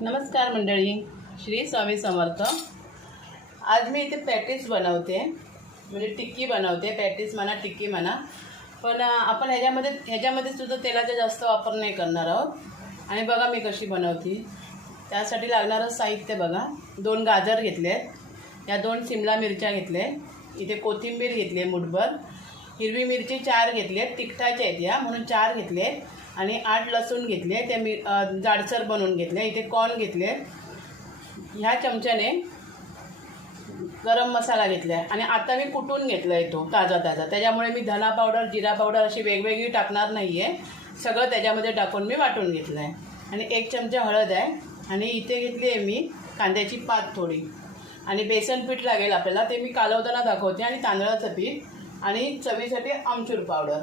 नमस्कार मंडळी श्री स्वामी समर्थ. आज मी इथे पॅटीस बनवते म्हणजे टिक्की बनवते पॅटीस म्हणा टिक्की म्हणा. पण आपण ह्याच्यामध्ये ह्याच्यामध्ये सुद्धा तेलाचा जास्त वापर नाही करणार आहोत. आणि बघा मी कशी बनवते. त्यासाठी लागणारं साहित्य बघा. दोन गाजर घेतले आहेत या दोन सिमला मिरच्या घेतले. इथे कोथिंबीर घेतली आहे मुठभर. हिरवी मिरची चार घेतली आहेत तिखटाच्या आहेत या म्हणून चार घेतले आहेत आणि आठ लसूण घेतले ते मी जाडसर बनवून घेतले इथे कॉर्न घेतले. ह्या चमच्याने गरम मसाला घेतला आहे आणि आता मी कुटून घेतला आहे तो ताजा ताजा. त्याच्यामुळे मी धना पावडर जिरा पावडर अशी वेगवेगळी टाकणार नाही आहे सगळं त्याच्यामध्ये टाकून मी वाटून घेतलं आहे आणि एक चमचा हळद आहे. आणि इथे घेतली आहे मी कांद्याची पात थोडी. आणि बेसन पीठ लागेल आपल्याला ते मी कालवताना दाखवते. आणि तांदळाचं पीठ आणि चवीसाठी आमचूर पावडर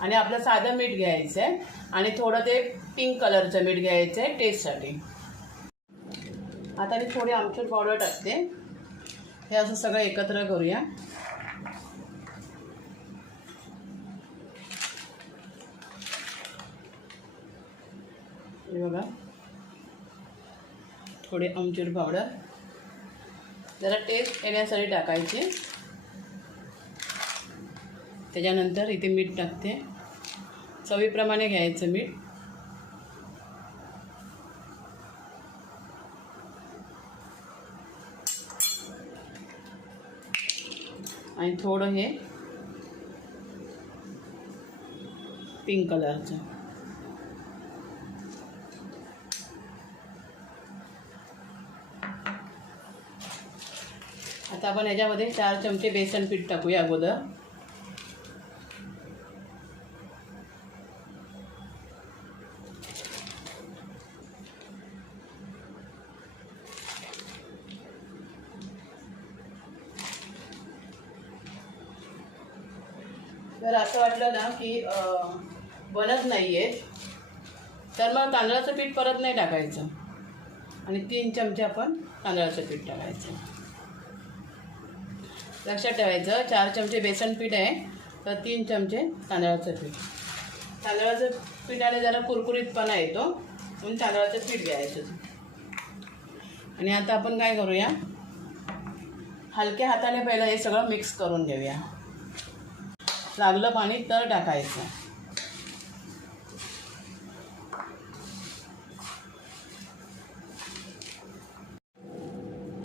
आणि आपलं साधं मीठ घ्यायचं आहे आणि थोडं ते पिंक कलरचं मीठ घ्यायचं आहे टेस्टसाठी आता मी थोडी आमचूर पावडर टाकते. हे असं सगळं एकत्र करूया. हे बघा. थोडी आमचूर पावडर जरा टेस्ट येण्यासाठी टाकायची. त्याच्यानंतर इथे मीठ टाकते. चवीप्रमाणे घ्यायचं मीठ. आणि थोडं हे पिंक कलरचं. आता आपण याच्यामध्ये चार चमचे बेसन पीठ टाकूया अगोदर. जर असं वाटलं ना की बनत नाही आहे तर मग तांदळाचं पीठ परत नाही टाकायचं. आणि तीन चमचे आपण तांदळाचं पीठ टाकायचं. लक्षात ठेवायचं चार चमचे बेसन पीठ आहे तर तीन चमचे तांदळाचं पीठ. तांदळाचं पिठाने जरा कुरकुरीतपणा येतो म्हणून तांदळाचं पीठ घ्यायचं. आणि आता आपण काय करूया? हलक्या हाताने पहिलं हे सगळं मिक्स करून घेऊया. लागलं पाणी तर टाकायचं.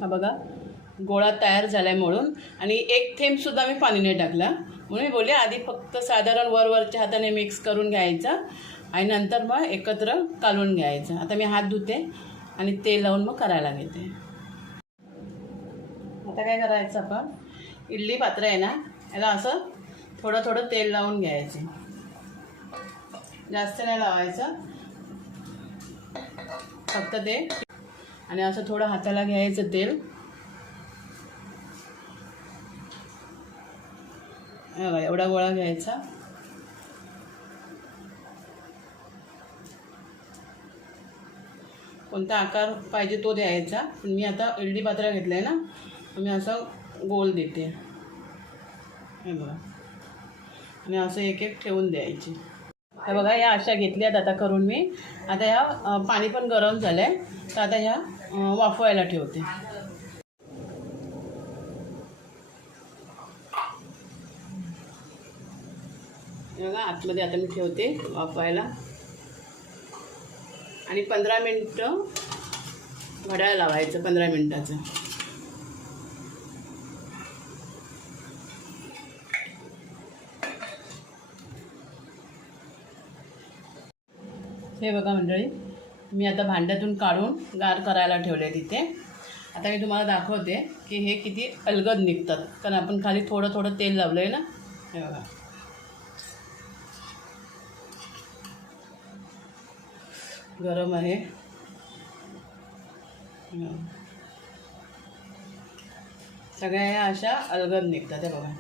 हा बघा गोळा तयार झालाय म्हणून आणि एक थेंबसुद्धा मी पाणी नाही टाकला. म्हणून मी बोलले आधी फक्त साधारण वर वरच्या हाताने मिक्स करून घ्यायचं आणि नंतर मग एकत्र कालवून घ्यायचं. आता मी हात धुते आणि तेल लावून मग करायला घेते. आता काय करायचं आपण? इडली पात्र आहे ना याला असं थोडं थोडं तेल लावून घ्यायचे. जास्त नाही लावायचं. फक्त ते. आणि असं थोडं हाताला घ्यायचं तेल. बघा, एवढा गोळा घ्यायचा. कोणता आकार पाहिजे तो द्यायचा. पण मी आता इडली पात्र घेतलं आहे ना मी असं गोल देते. हे बघा. आणि असं एक एक ठेवून द्यायची. हे बघा या अशा घेतल्यात आता करून मी. आता ह्या पाणी पण गरम झालं आहे तर आता ह्या वाफवायला ठेवते. हे बघा आतमध्ये आता मी ठेवते वाफवायला. आणि पंधरा मिनटं घड्याळ लावायचं पंधरा मिनटाचं. हे बघा मंडळी मी आता भांड्यातून काढून गार करायला ठेवले तिथे. आता मी तुम्हाला दाखवते की हे किती अलगद निघतात. कारण आपण खाली थोडं थोडं तेल लावलं आहे ना. हे बघा. गरम आहे. सगळ्या ह्या अशा अलगद निघतात हे बघा.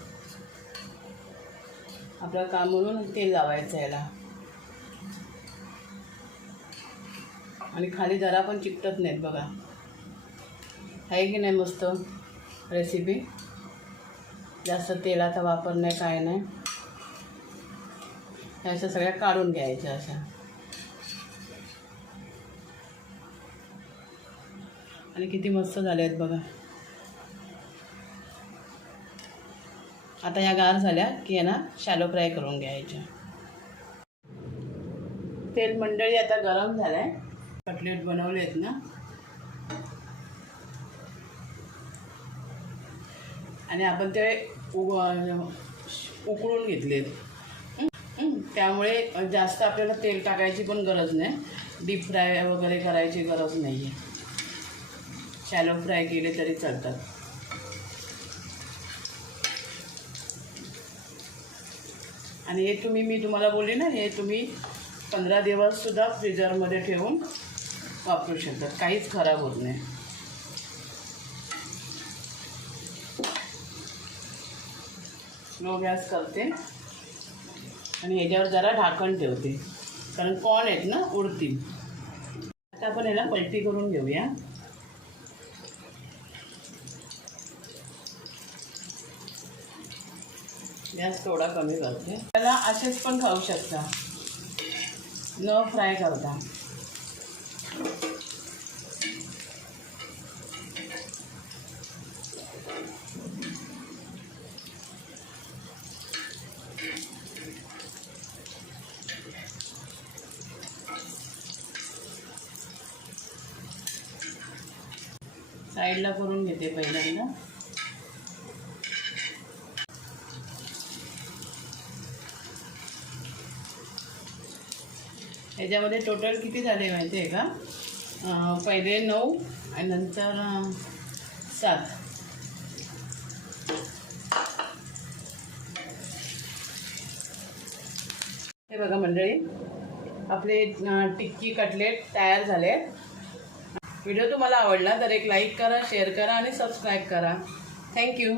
आपलं काम म्हणून तेल लावायचं याला. आणि खाली जरा पण चिकटत नाहीत बघा. आहे की नाही मस्त रेसिपी जास्त तेलाचा वापर नाही काय नाही. अशा सगळ्या काढून घ्यायच्या अशा. आणि किती मस्त झाले आहेत बघा. आता ह्या गार झाल्या की यांना शॅलो फ्राय करून घ्यायच्या. तेल मंडळी आता गरम झालं आहे कटलेट बनवले आहेत ना. आणि आपण ते उग उकळून घेतलेत. त्यामुळे जास्त आपल्याला तेल टाकायची पण गरज नाही. डीप फ्राय वगैरे करायची गरज नाही आहे शॅलो फ्राय केले तरी चालतात. आणि हे तुम्ही मी तुम्हाला बोलले ना हे तुम्ही पंधरा दिवससुद्धा फ्रीजरमध्ये ठेवून वापरू शकतात. काहीच खराब होत नाही. लो गॅस करते. आणि ह्याच्यावर जरा ढाकण ठेवते. कारण कॉर्न आहेत ना उडतील. आता आपण याला पलटी करून घेऊया. गॅस थोडा कमी करते. त्याला असेच पण खाऊ शकता. न फ्राय करता. साईडला करून घेते पहिल्यांदा. याच्यामध्ये टोटल किती झाले माहिती आहे का? पहिले नऊ आणि नंतर सात. हे बघा मंडळी आपले टिक्की कटलेट तयार झाले व्हिडिओ तुम्हाला आवडला तर एक लाईक करा शेअर करा आणि सबस्क्राईब करा. थँक्यू